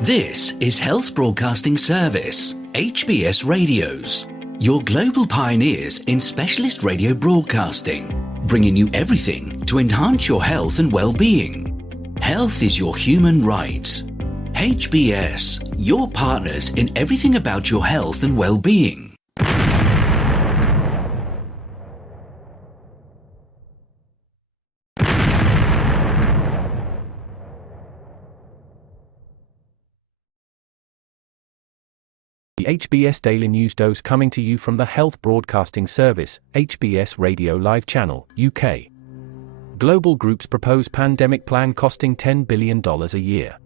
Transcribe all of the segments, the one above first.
This is Health Broadcasting Service HBS Radios, your global pioneers in specialist radio broadcasting, bringing you everything to enhance your health and well-being. Health is your human right. HBS, your partners in everything about your health and well-being. The HBS Daily News Dose coming to you from the Health Broadcasting Service HBS Radio Live Channel, UK. Global groups propose pandemic plan costing $10 billion a year.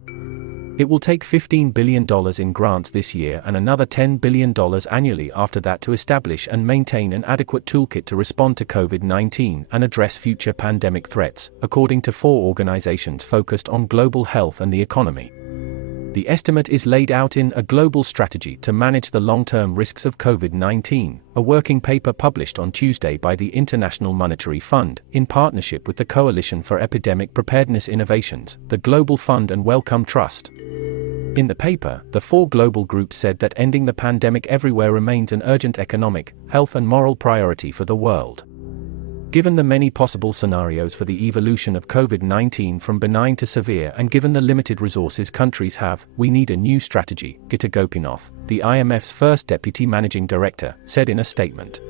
It will take $15 billion in grants this year and another $10 billion annually after that to establish and maintain an adequate toolkit to respond to COVID-19 and address future pandemic threats, according to 4 organizations focused on global health and the economy. The estimate is laid out in A Global Strategy to Manage the Long-Term Risks of COVID-19, a working paper published on Tuesday by the International Monetary Fund, in partnership with the Coalition for Epidemic Preparedness Innovations, the Global Fund and Wellcome Trust. In the paper, the 4 global groups said that ending the pandemic everywhere remains an urgent economic, health and moral priority for the world. Given the many possible scenarios for the evolution of COVID-19 from benign to severe and given the limited resources countries have, we need a new strategy, Gita Gopinath, the IMF's first deputy managing director, said in a statement.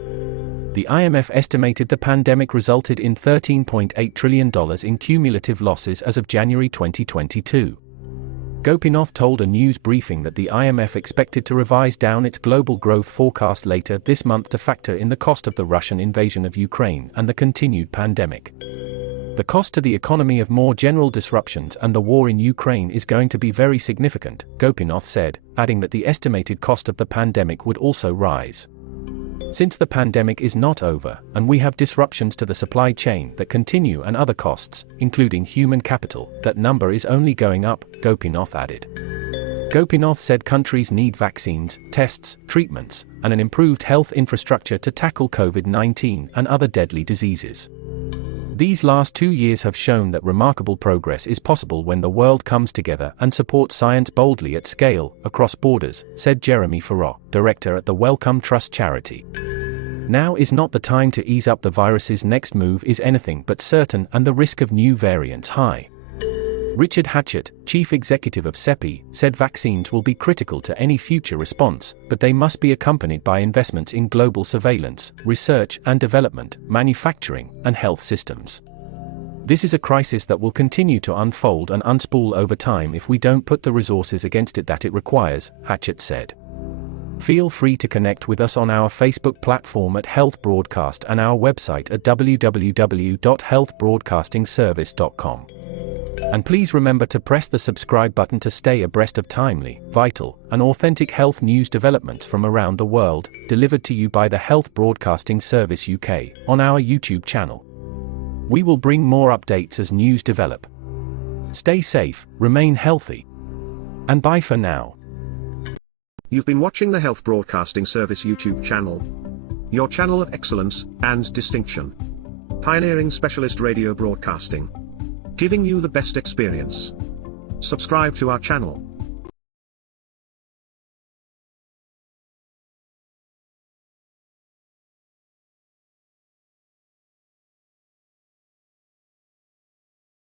The IMF estimated the pandemic resulted in $13.8 trillion in cumulative losses as of January 2022. Gopinath told a news briefing that the IMF expected to revise down its global growth forecast later this month to factor in the cost of the Russian invasion of Ukraine and the continued pandemic. The cost to the economy of more general disruptions and the war in Ukraine is going to be very significant, Gopinath said, adding that the estimated cost of the pandemic would also rise. Since the pandemic is not over, and we have disruptions to the supply chain that continue and other costs, including human capital, that number is only going up, Gopinath added. Gopinath said countries need vaccines, tests, treatments, and an improved health infrastructure to tackle COVID-19 and other deadly diseases. These last 2 years have shown that remarkable progress is possible when the world comes together and supports science boldly at scale, across borders, said Jeremy Farrar, director at the Wellcome Trust charity. Now is not the time to ease up. The virus's next move is anything but certain and the risk of new variants high. Richard Hatchett, chief executive of CEPI, said vaccines will be critical to any future response, but they must be accompanied by investments in global surveillance, research and development, manufacturing, and health systems. This is a crisis that will continue to unfold and unspool over time if we don't put the resources against it that it requires, Hatchett said. Feel free to connect with us on our Facebook platform at Health Broadcast and our website at www.healthbroadcastingservice.com. And please remember to press the subscribe button to stay abreast of timely, vital, and authentic health news developments from around the world, delivered to you by the Health Broadcasting Service UK, on our YouTube channel. We will bring more updates as news develop. Stay safe, remain healthy. And bye for now. You've been watching the Health Broadcasting Service YouTube channel. Your channel of excellence and distinction. Pioneering specialist radio broadcasting. Giving you the best experience. Subscribe to our channel.